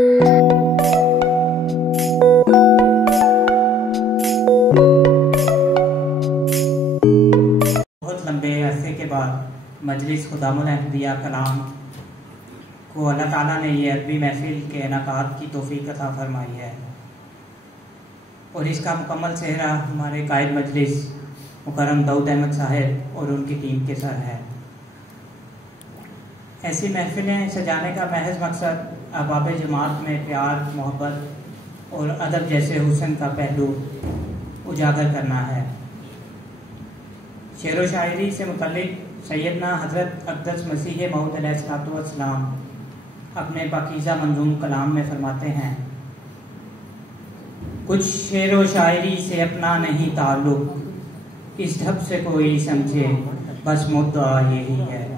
बहुत लंबे अरसे के बाद मजलिस खुदामुल अम्बिया कलाम को अल्लाह ताला ने ये अरबी महफिल के इनेकाद की तौफीक अता फरमाई है और इसका मुकम्मल सेहरा हमारे कायद मजलिस मुकर्रम दाऊद अहमद साहब और उनकी टीम के सर है। ऐसी महफिलें सजाने का महज मकसद अहबाब जमात में प्यार, मोहब्बत और अदब जैसे हुस्न का पहलू उजागर करना है। शेर व शायरी से मुतल्लिक सैयदना हज़रत अक़दस मसीह मऊद अलैहिस्सलाम अपने पाकीज़ा मंजूम कलाम में फरमाते हैं, कुछ शेर व शायरी से अपना नहीं ताल्लुक, इस ढब से कोई समझे बस मुद्दा यही है।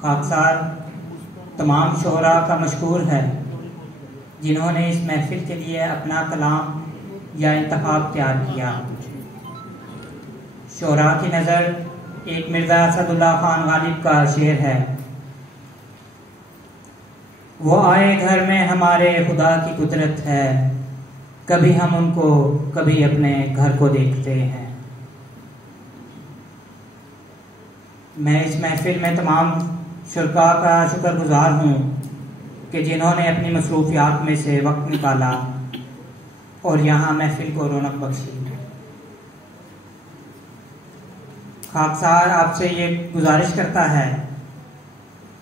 खाकसार तमाम शोरा का मशकूर है जिन्होंने इस महफिल के लिए अपना कलाम या इंतखाब तैयार किया। शोरा की नज़र एक मिर्ज़ा असदुल्लाह खान गालिब का शेर है, वो आए घर में हमारे खुदा की कुदरत है, कभी हम उनको कभी अपने घर को देखते हैं। मैं इस महफिल में तमाम शुरका का शुक्रगुजार हूँ कि जिन्होंने अपनी मसरूफियात में से वक्त निकाला और यहाँ महफिल को रौनक बख्शी। खाकसार आपसे ये गुजारिश करता है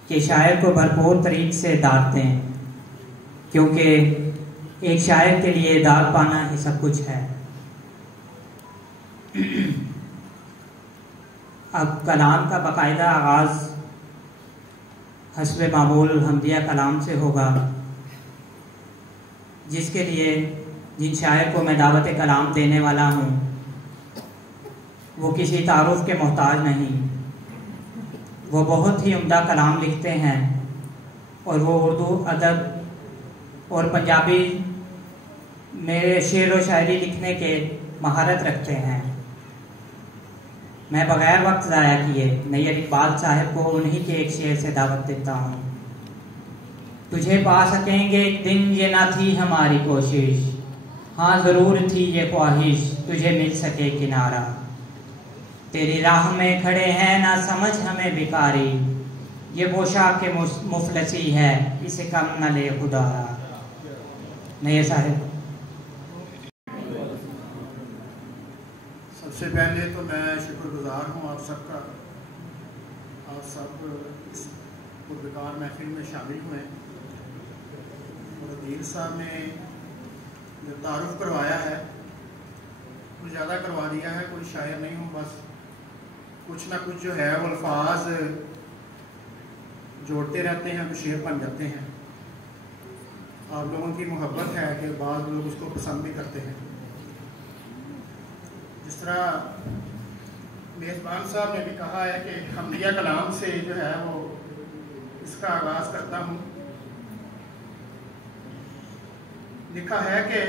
कि शायर को भरपूर तरीके से दाद दें, क्योंकि एक शायर के लिए दाद पाना ही सब कुछ है। अब कलाम का बाकायदा आगाज हस्बे मामूल हमदिया कलाम से होगा, जिसके लिए जिन शायर को मैं दावत कलाम देने वाला हूँ वो किसी तारुफ के मोहताज नहीं। वो बहुत ही उम्दा कलाम लिखते हैं और वो उर्दू अदब और पंजाबी में शेर व शायरी लिखने के महारत रखते हैं। मैं बगैर वक्त ज़ाया किए नैयर इकबाल साहब को उन्हीं के एक शेर से दावत देता हूँ। तुझे पा सकेंगे एक दिन ये ना थी हमारी कोशिश, हाँ ज़रूर थी ये ख्वाहिश तुझे मिल सके किनारा। तेरी राह में खड़े हैं ना समझ हमें भिखारी, ये पोशाक के मुफलसी है इसे कम न ले खुदारा। नैयर साहब। सबसे पहले तो मैं शुक्रगुजार हूँ आप सबका। आप सब इस पुरबकार महफिल में शामिल हुए और अदील साहब ने जो तारुफ करवाया है कुछ ज़्यादा करवा दिया है। कोई शायर नहीं हूँ, बस कुछ ना कुछ जो है वो अल्फाज जोड़ते रहते हैं तो शेर बन जाते हैं। आप लोगों की मोहब्बत है कि बाद लोग उसको पसंद भी करते हैं। जिस तरह मेज़बान साहब ने भी कहा है कि हमदिया कलाम से जो है वो इसका आगाज करता हूँ। लिखा है कि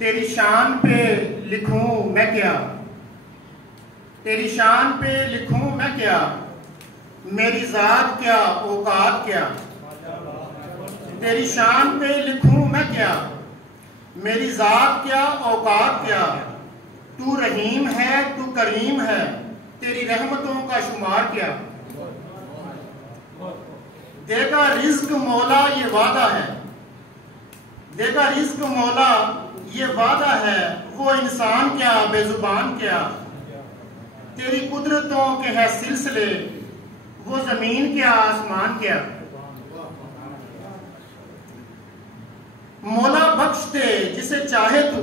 तेरी शान पे लिखूं मैं क्या, तेरी शान पे लिखूं मैं क्या, मेरी जात क्या औकात क्या। तेरी शान पे लिखूं मैं क्या, मेरी जात क्या औकात क्या। तू रहीम है तू करीम है, तेरी रहमतों का शुमार क्या। देगा रिज्क मौला ये वादा है, देगा रिज्क मौला ये वादा है, वो इंसान क्या बेजुबान क्या। तेरी कुदरतों के है सिलसिले, वो जमीन क्या आसमान क्या। मौला बख्श दे जिसे चाहे तू,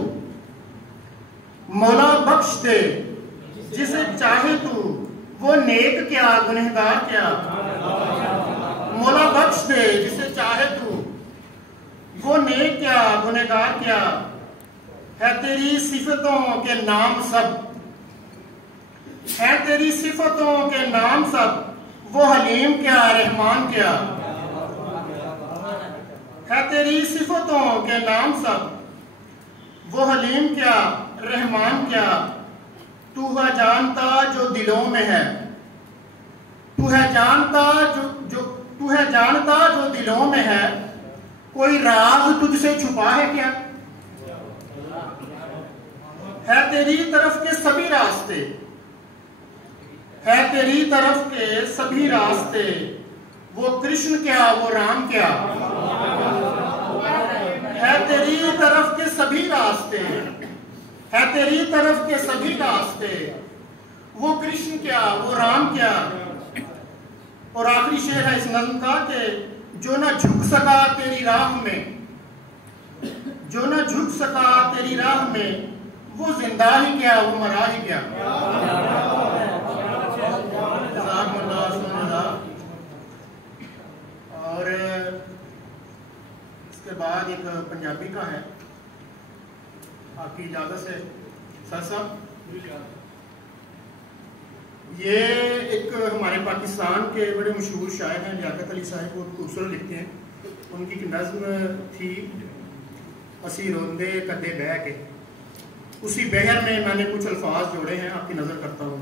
मौला बख्श दे जिसे चाहे तू, वो नेक क्या गुनहगार क्या। मौला बख्श दे जिसे चाहे तू, वो नेक क्या गुनहगार क्या। है तेरी सिफतों के नाम सब, है तेरी सिफतों के नाम सब, वो हलीम क्या रहमान क्या। है तेरी सिफतों के नाम सब, वो हलीम क्या रहमान क्या। तू है जानता जो दिलों में है, तू है जानता जो दिलों में है, कोई राज तुझसे छुपा है क्या? है तेरी तरफ के सभी रास्ते, है तेरी तरफ के सभी रास्ते, वो कृष्ण क्या वो राम क्या? है तेरी तरफ के सभी रास्ते, है तेरी तरफ के सभी रास्ते, वो कृष्ण क्या वो राम क्या? और आखिरी शेर है इस नज़्म का कि जो ना झुक सका तेरी राह में, जो ना झुक सका तेरी राह में, वो जिंदा ही क्या वो मरा ही क्या? और इसके बाद एक पंजाबी का है, आपकी इजाजत से सर साहब। ये एक हमारे पाकिस्तान के बड़े मशहूर शायर हैं लियाकत अली साहब, बहुत खूबसूरत लिखते हैं। उनकी एक नज़्म थी असी रोंदे कदे बह के, उसी बहर में मैंने कुछ अल्फाज जोड़े हैं, आपकी नजर करता हूँ।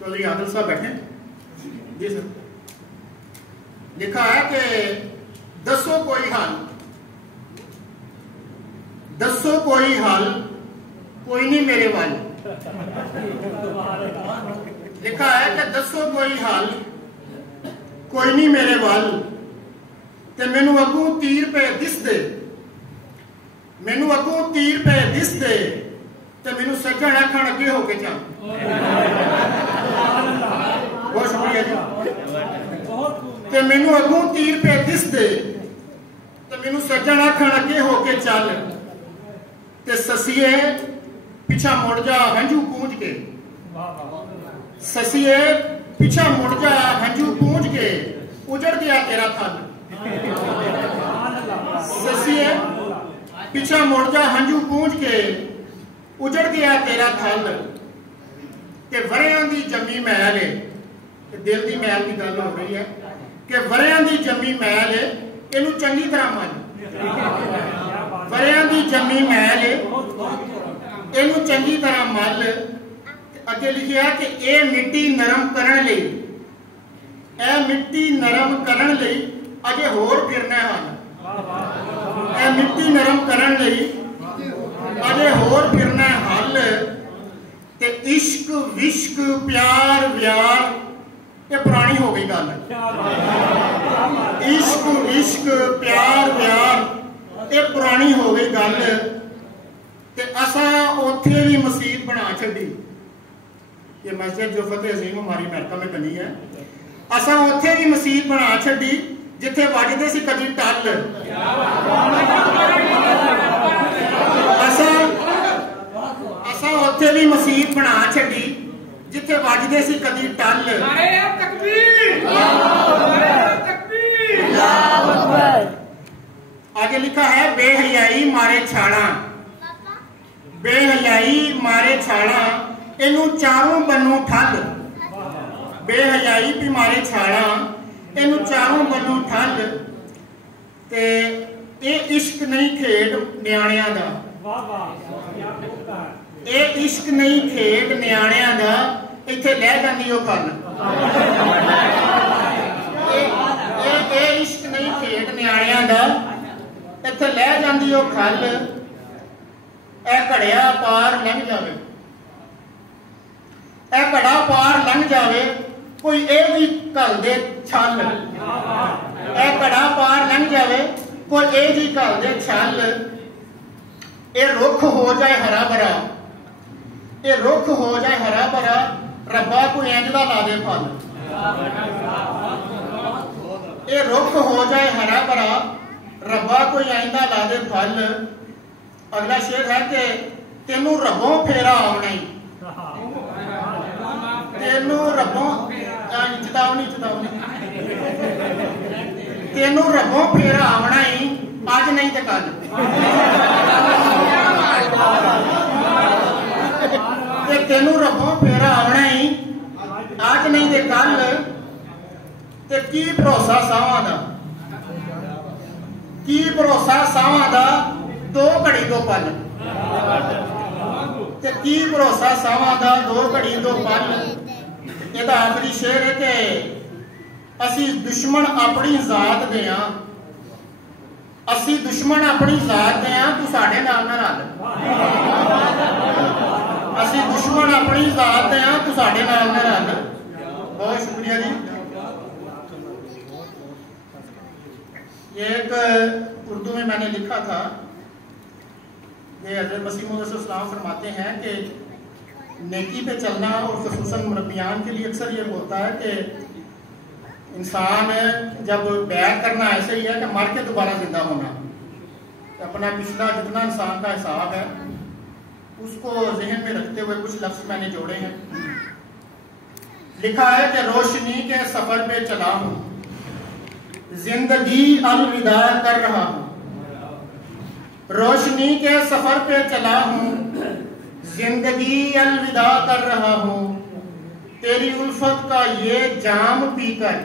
चौधरी आदिल साहब बैठे जी सर। लिखा है कि दसो कोई हाल, दसो कोई हाल, कोई नहीं मेरे वाल। लिखा है कि दसो कोई हाल, कोई नहीं मेरे वाल, ते मैनू अगू तीर पे दिस दे, मैनू अगू तीर पे दिस दे, ते मैनू सज्जन आखण अगे होके चल। बहुत शुक्रिया जी। ते मैनू अगू तीर पे दिस दे, ते मैनू सज्जन आखण अगे होके चल, ते ससीए पिछा मुड़ जा हंझू पूंज के, ससीए पिछा मुड़ जा हंझू पूंज के, उजड़ गया तेरा थल। ससीए पिछा मुड़ जा हंझू पूंज के, उजड़ गया तेरा थल, ते वरियां दी जमी मैल है, दिल दी मैल की गल हो रही है कि वरियां दी जमी मैल है, इनू चंगी तरह मन। वरियां दी जमी मैल है, इनू चंगी तरह मल। अगे लिखिया कि ए मिट्टी नरम करन लई, ए मिट्टी नरम करन लई अजे होर फिरना हल। ए मिट्टी नरम करन लई अजे होर फिरना हल, ते इश्क विश्क प्यार व्यार ये पुरानी हो गई गल। इश्क इश्क प्यार व्यार ये पुरानी हो गई गल, ते असा उथे भी मसीत बना छड़ी। ये मस्जिद जो फतेह अजीम हमारी अमेरिका में बनी है, असा उथे भी मसीत बना छड़ी जिथे वजदे सी कदी टल। असा उथे भी मसीत बना छड़ी जिथे वजदे सी कदी टल। आगे लिखा है बेहयाई मारे छाड़ा, बेहयाई मारे छाड़ा, इनू चारों बनों ठल। बेहयाई भी मारे छाड़ा, इनू चारों बनों ठल, ते ये इश्क नहीं खेड न्याणियां दा, ये इश्क नहीं खेड न्याणियां दा, इत्थे लह जांदी ओ खल। ये इश्क नहीं खेड न्याणियां दा, इत्थे लह जांदी ओ खल। ए घड़िया पार लंघ जावे, ए घड़ा पार लंघ जावे, कोई ए भी घल दे छल। ए घड़ा पार लंघ जावे, कोई ए भी घल दे छल। ए रुख हो जाए हरा भरा, ए रुख हो जाए हरा भरा, रब्बा कोई इंज दा ला दे फल। ए रुख हो जाए हरा भरा, रब्बा कोई इंज दा ला दे फल। अगला शेर है कि तेनू रबों फेरा आना ही, तेनू रबों चेतावनी चेतावनी, तेनू रबों फेरा आना ही, अज नहीं तो कल। तेनू रबों फेरा आना ही, अज नहीं तो कल, ते की भरोसा सावां दा, की भरोसा सावां दा, दो घड़ी दो पल। ते की भरोसा सावां दा, दो घड़ी दो पल। ਇਹਦਾ आखिरी शेर है कि असी दुश्मन अपनी जात दे हां, असी दुश्मन अपनी जात दे हां, तू साडे नाल ना रल। असी दुश्मन अपनी जात दे हां, तू साडे नाल ना रल। बहुत शुक्रिया जी। ये एक उर्दू में मैंने लिखा था, ये हज़रत मसीह मौऊद अलैहिस्सलाम फरमाते हैं कि नेकी पे चलना और खुसूसन मुरब्बियान के लिए अक्सर ये होता है कि इंसान जब बैठ करना ऐसे ही है कि मर के दोबारा जिंदा होना। तो अपना पिछला जितना इंसान का हिसाब है उसको जहन में रखते हुए कुछ लफ्ज मैंने जोड़े हैं। लिखा है कि रोशनी के सफर पे चला हूं, जिंदगी अलविदा कर रहा हूं। रोशनी के सफर पे चला हूं, जिंदगी अलविदा कर रहा हूं। तेरी उल्फत का ये जाम पीकर,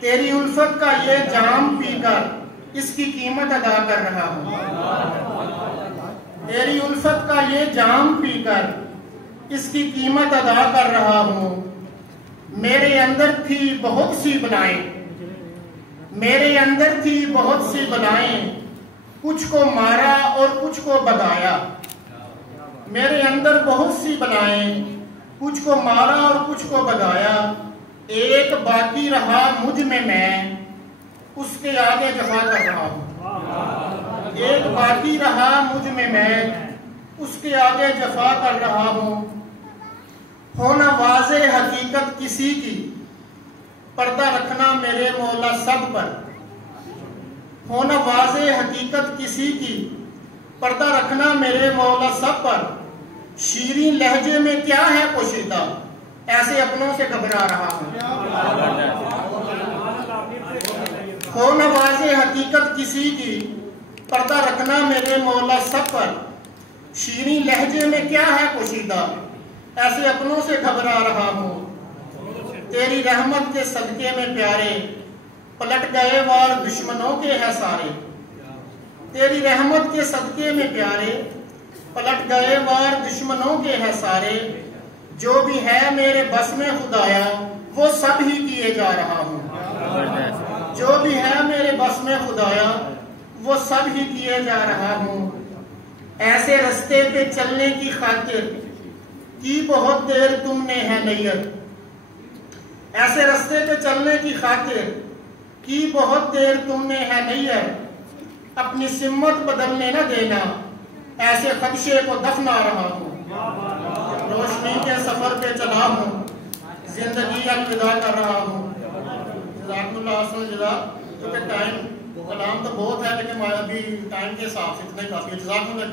तेरी उल्फत का ये जाम पीकर इसकी कीमत अदा कर रहा हूं। तेरी उल्फत का ये जाम पीकर इसकी कीमत अदा कर रहा हूं। मेरे अंदर थी बहुत सी बलाएं, मेरे अंदर थी बहुत सी बलाएं, कुछ को मारा और कुछ को भगाया। मेरे अंदर बहुत सी बलाएं, कुछ को मारा और कुछ को भगाया। एक बाकी रहा मुझ में मैं, उसके आगे जफा कर रहा हूं। एक बाकी रहा मुझ में मैं, उसके आगे जफा कर रहा हूं। होना वाज़े हकीकत किसी की, पर्दा रखना मेरे मौला सब पर। होना वाज़े हकीकत किसी की, पर्दा रखना मेरे मौला सब पर। शीरीं लहजे में क्या है पोशीदा, ऐसे अपनों से घबरा रहा हूं। होना वाज़े हकीकत किसी की, पर्दा रखना मेरे मौला सब पर। शीरीं लहजे में क्या है पोशीदा, ऐसे अपनों से घबरा रहा हूं। तेरी रहमत के सदके में प्यारे, पलट गए वार दुश्मनों के है सारे। तेरी रहमत के सदके में प्यारे, पलट गए वार दुश्मनों के है सारे। जो भी है मेरे बस में खुदाया, वो सब ही किए जा रहा हूं। जो भी है मेरे बस में खुदाया, वो सब ही किए जा रहा हूं। ऐसे रास्ते पे चलने की खातिर की बहुत देर तुमने है नैयत। ऐसे रास्ते पे चलने की खातिर की बहुत देर तुमने है नैयत। अपनी सिम्मत बदलने न देना, ऐसे खदशे को दफना रहा हूं। रोशनी के सफर पे चला हूं, जिंदगी अलविदा कर रहा हूं। क्योंकि टाइम कलाम तो बहुत है, लेकिन अभी टाइम के हिसाब से इतने काफी। जज़ाकुमुल्लाह।